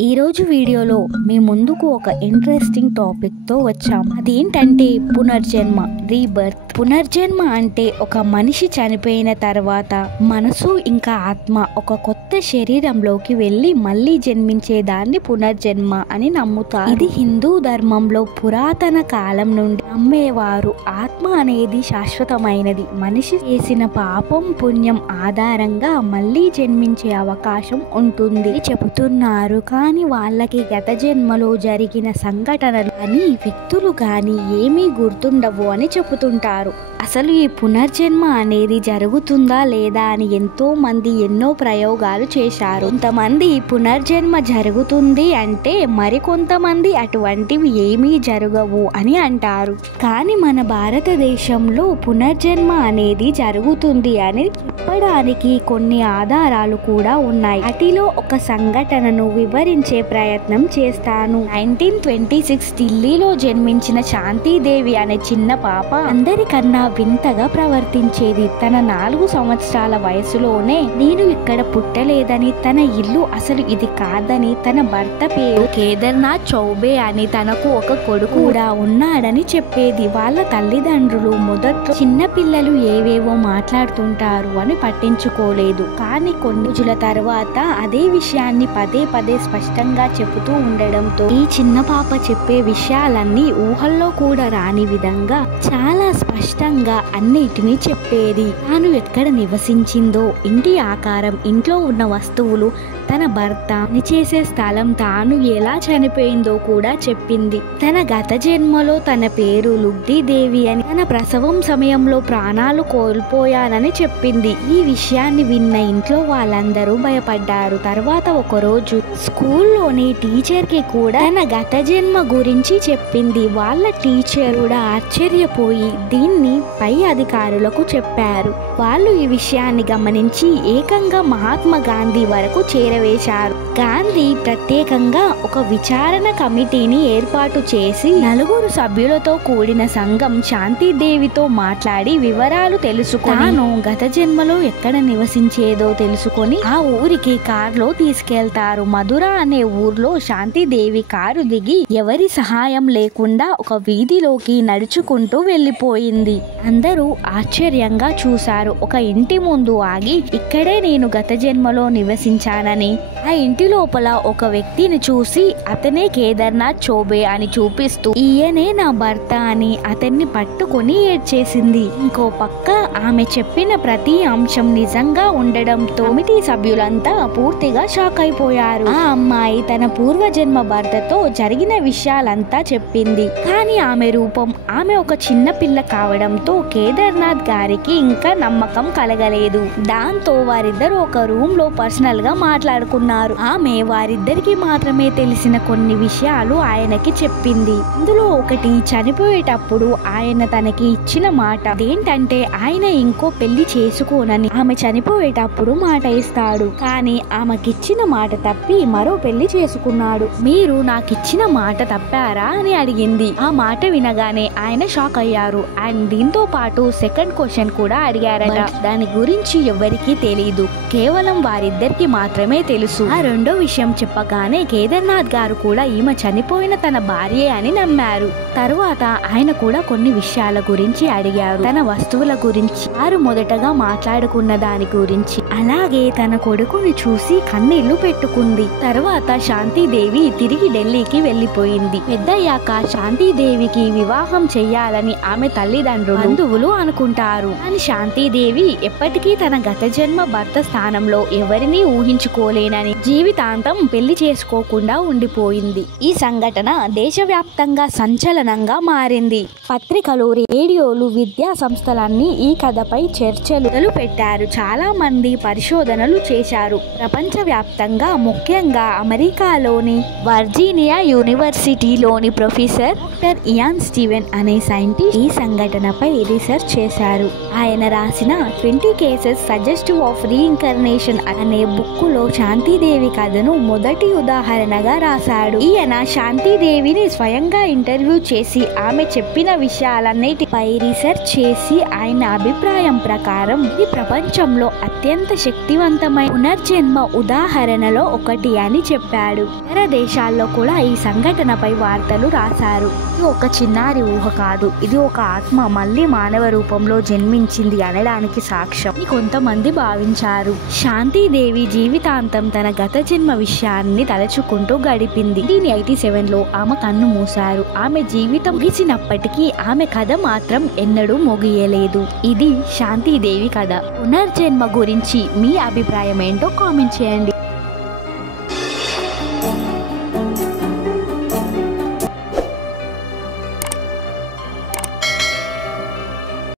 ఈ రోజు వీడియోలో మీ ముందుకు ఒక ఇంట్రెస్టింగ్ టాపిక్ తో వచ్చాం. అదేంటంటే పునర్జన్మ, రీబర్త్. పునర్జన్మ అంటే ఒక మనిషి చనిపోయిన తర్వాత మనసు ఇంకా ఆత్మ ఒక కొత్త శరీరంలోకి వెళ్ళి మళ్ళీ జన్మించేదాన్ని పునర్జన్మ అని నమ్ముతారు. ఇది హిందూ ధర్మంలో పురాతన కాలం నుండి నమ్మేవారు. ఆత్మ అనేది శాశ్వతమైనది. మనిషి చేసిన పాపం పుణ్యం ఆధారంగా మళ్ళీ జన్మించే అవకాశం ఉంటుంది చెబుతున్నారు. కానీ వాళ్ళకి గత జన్మలో జరిగిన సంఘటనలు కానీ వ్యక్తులు కానీ ఏమీ గుర్తుండవు అని చెబుతుంటారు. అసలు ఈ పునర్జన్మ అనేది జరుగుతుందా లేదా అని ఎంతో మంది ఎన్నో ప్రయోగాలు చేశారు. కొంతమంది పునర్జన్మ జరుగుతుంది అంటే మరికొంతమంది అటువంటివి ఏమీ జరగవు అని అంటారు. కానీ మన భారతదేశంలో పునర్జన్మ అనేది జరుగుతుంది అని చెప్పడానికి కొన్ని ఆధారాలు కూడా ఉన్నాయి. వాటిలో ఒక సంఘటనను వివరించే ప్రయత్నం చేస్తాను. 1926 ఢిల్లీలో జన్మించిన శాంతిదేవి అనే చిన్న పాప అందరికన్నా వింతగా ప్రవర్తించేది. తన 4 సంవత్సరాల వయసులోనే నేను ఇక్కడ పుట్టలేదని, తన ఇల్లు అసలు ఇది కాదని, తన భర్త పేరు కేదార్నాథ్ చౌబే అని, తనకు ఒక కొడుకు కూడా ఉన్నాడని చెప్పేది. వాళ్ళ తల్లిదండ్రులు మొదట్లో చిన్న పిల్లలు ఏవేవో మాట్లాడుతుంటారు అని పట్టించుకోలేదు. కానీ కొన్ని రోజుల తర్వాత అదే విషయాన్ని పదే పదే స్పష్టంగా చెబుతూ ఉండడంతో ఈ చిన్న పాప చెప్పే విషయాలన్నీ ఊహల్లో కూడా రాని విధంగా చాలా స్పష్టంగా అన్నిటినీ చెప్పేది. తాను ఎక్కడ నివసించిందో, ఇంటి ఆకారం, ఇంట్లో ఉన్న వస్తువులు, తన భర్త చేసే స్థలం, తాను ఎలా చనిపోయిందో కూడా చెప్పింది. తన గత జన్మలో తన పేరు లుగ్డీదేవి అని, తన ప్రసవం సమయంలో ప్రాణాలు కోల్పోయానని చెప్పింది. ఈ విషయాన్ని విన్న ఇంట్లో వాళ్ళందరూ భయపడ్డారు. తర్వాత ఒకరోజు స్కూల్లోని టీచర్ కి కూడా తన గత జన్మ గురించి చెప్పింది. వాళ్ళ టీచర్ కూడా ఆశ్చర్యపోయి దీన్ని పై అధికారులకు చెప్పారు. వాళ్ళు ఈ విషయాన్ని గమనించి ఏకంగా మహాత్మా గాంధీ వరకు చేరవేశారు. గాంధీ ప్రత్యేకంగా ఒక విచారణ కమిటీని ఏర్పాటు చేసి 4 సభ్యులతో కూడిన సంఘం శాంతిదేవితో మాట్లాడి వివరాలు తెలుసుకొని తాను గత జన్మలో ఎక్కడ నివసించేదో తెలుసుకొని ఆ ఊరికి కారులో తీసుకెళ్తారు. మధుర అనే ఊర్లో శాంతిదేవి కారు దిగి ఎవరి సహాయం లేకుండా ఒక వీధిలోకి నడుచుకుంటూ వెళ్ళిపోయింది. అందరూ ఆశ్చర్యంగా చూశారు. ఒక ఇంటి ముందు ఆగి ఇక్కడే నేను గత జన్మలో నివసించానని, ఆ ఇంటి లోపల ఒక వ్యక్తిని చూసి అతనే కేదార్నాథ్ చౌబే అని చూపిస్తూ ఈయనే నా భర్త అని అతన్ని పట్టుకొని ఏడ్చేసింది. ఇంకో పక్క ఆమె చెప్పిన ప్రతి అంశం నిజంగా ఉండడంతో 9 సభ్యులంతా పూర్తిగా షాక్ అయిపోయారు. ఆ అమ్మాయి తన పూర్వజన్మ భర్తతో జరిగిన విషయాలంతా చెప్పింది. కానీ ఆమె రూపం, ఆమె ఒక చిన్న పిల్ల కావడంతో కేదార్నాథ్ గారికి ఇంకా నమ్మకం కలగలేదు. దాంతో వారిద్దరూ ఒక రూమ్ లో పర్సనల్ గా మాట్లాడుకున్నారు. ఆమె వారిద్దరికి మాత్రమే తెలిసిన కొన్ని విషయాలు ఆయనకి చెప్పింది. అందులో ఒకటి, చనిపోయేటప్పుడు ఆయన తనకి ఇచ్చిన మాట ఏంటంటే ఆయన ఇంకో పెళ్లి చేసుకోనని. ఆమె చనిపోయేటప్పుడు మాట ఇస్తాడు, కానీ ఆమెకిచ్చిన మాట తప్పి మరో పెళ్లి చేసుకున్నాడు. మీరు నాకిచ్చిన మాట తప్పారా అని అడిగింది. ఆ మాట వినగానే ఆయన షాక్ అయ్యారు. అండ్ దీంతో పాటు సెకండ్ క్వశ్చన్ కూడా అడిగారట. దాని గురించి ఎవరికీ తెలీదు, కేవలం వారిద్దరికి మాత్రమే తెలుసు. ఆ రెండో విషయం చెప్పగానే కేదార్నాథ్ గారు కూడా ఈమె చనిపోయిన తన భార్యే అని నమ్మారు. తరువాత ఆయన కూడా కొన్ని విషయాల గురించి అడిగారు. తన వస్తువుల గురించి, వారు మొదటగా మాట్లాడుకున్న దాని గురించి, అలాగే తన కొడుకుని చూసి కన్నీళ్లు పెట్టుకుంది. తరువాత శాంతిదేవి తిరిగి ఢిల్లీకి వెళ్లిపోయింది. పెద్దయ్యాక శాంతిదేవికి వివాహం చెయ్యాలని ఆమె తల్లిదండ్రులు, బంధువులు అనుకుంటారు. కానీ శాంతిదేవి ఎప్పటికీ తన గత జన్మ భర్త స్థానంలో ఎవరినీ ఊహించుకోలేనని జీవితాంతం పెళ్లి చేసుకోకుండా ఉండిపోయింది. ఈ సంఘటన దేశవ్యాప్తంగా సంచలనంగా మారింది. పత్రికలు, రేడియోలు, విద్యా సంస్థలన్నీ ఈ కథపై చర్చలు పెట్టారు. చాలా మంది పరిశోధనలు చేశారు. ప్రపంచవ్యాప్తంగా, ముఖ్యంగా అమెరికాలోని వర్జీనియా యూనివర్సిటీలోని ప్రొఫెసర్ డాక్టర్ ఇయాన్ స్టీవెన్ అనే సైంటిస్ట్ ఈ సంఘటనపై రీసెర్చ్ చేశారు. ఆయన రాసిన 20 కేసెస్ సజెస్టివ్ ఆఫ్ రీఇన్కర్నేషన్ అనే బుక్కులో శాంతిదేవి కథను మొదటి ఉదాహరణగా రాశాడు. ఈయన శాంతిదేవిని స్వయంగా ఇంటర్వ్యూ చేసి ఆమె చెప్పిన విషయాలన్నిటిపై రీసెర్చ్ చేసి ఆయన అభిప్రాయం ప్రకారం ఇది ప్రపంచంలో అత్యంత శక్తివంతమైన పునర్జన్మ ఉదాహరణలో ఒకటి అని చెప్పాడు. ఇతర దేశాల్లో కూడా ఈ సంఘటనపై వార్తలు రాశారు. ఇది ఒక చిన్నారి ఊహ కాదు, ఇది ఒక ఆత్మ మళ్ళీ మానవ రూపంలో జన్మించింది అనడానికి సాక్ష్యం అని కొంతమంది భావించారు. శాంతిదేవి జీవితాంతం తన గత జన్మ విషయాన్ని తలుచుకుంటూ గడిపింది. 1987లో ఆమె కన్ను మూశారు. ఆమె జీవితం ముగిసినప్పటికీ ఆమె కథ మాత్రం ఎన్నడూ ముగియలేదు. ఇది శాంతిదేవి కథ. పునర్జన్మ గురించి మీ అభిప్రాయం ఏంటో కామెంట్ చేయండి.